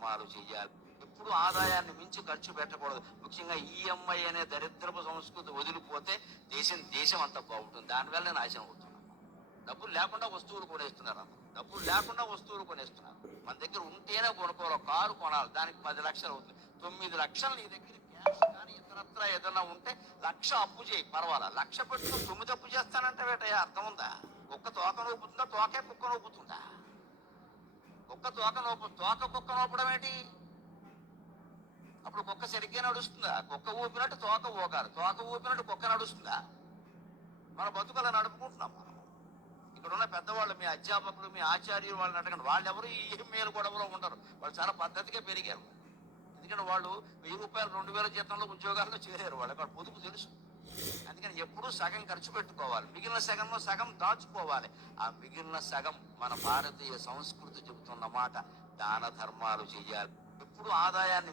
ధర్మాలు చేయాలి. ఎప్పుడు ఆదాయాన్ని మించి ఖర్చు పెట్టకూడదు. ముఖ్యంగా ఈఎంఐ అనే దరిద్రపు సంస్కృతి వదిలిపోతే దేశం అంతా బాగుంటుంది. దానివల్ల నాశనం అవుతున్నాం. డబ్బులు లేకుండా వస్తువులు కొనేస్తున్నారు. డబ్బులు లేకుండా వస్తువులు కొనేస్తున్నారు. మన దగ్గర ఉంటేనే కొనుక్కోవాలి. కారు కొనాలి, దానికి 10 లక్షలు అవుతుంది. 9 లక్షలు నీ దగ్గర క్యాష్ కానీ ఇతరత్ర ఏదైనా ఉంటే 1,00,000 అప్పు చేయి, పర్వాలా. 1,00,000 పెట్టుకుని 9 అప్పు చేస్తానంటే వేటయ్యా, అర్థం ఉందా? కుక్క తోక నూపుతుందా, తోకే కుక్క నూపుతుందా? కుక్క తోక కుక్క నూపడం ఏంటి? అప్పుడు కుక్క సరిగ్గా నడుస్తుందా? కుక్క ఊపినట్టు తోక ఊగాలి, తోక ఊపినట్టు కుక్క నడుస్తుందా? మన బతుకలా నడుపుకుంటున్నాం మనం. ఇక్కడ ఉన్న పెద్దవాళ్ళు, మీ అధ్యాపకులు, మీ ఆచార్యులు, వాళ్ళని అడగండి. వాళ్ళు ఎవరు ఈ ఈమెయిల్ గొడవలో ఉండరు. వాళ్ళు చాలా పద్ధతిగా పెరిగారు. ఎందుకంటే వాళ్ళు 1000 రూపాయలు 2000 జీతంలో ఉద్యోగాల్లో చేరారు. వాళ్ళకి పొదుపు తెలుసు. అందుకని ఎప్పుడూ సగం ఖర్చు పెట్టుకోవాలి, మిగిలిన సగంలో సగం దాచుకోవాలి. ఆ మిగిలిన సగం మన భారతీయ సంస్కృతి చెబుతున్న మాట, దాన ధర్మాలు చేయాలి. ఎప్పుడు ఆదాయాన్ని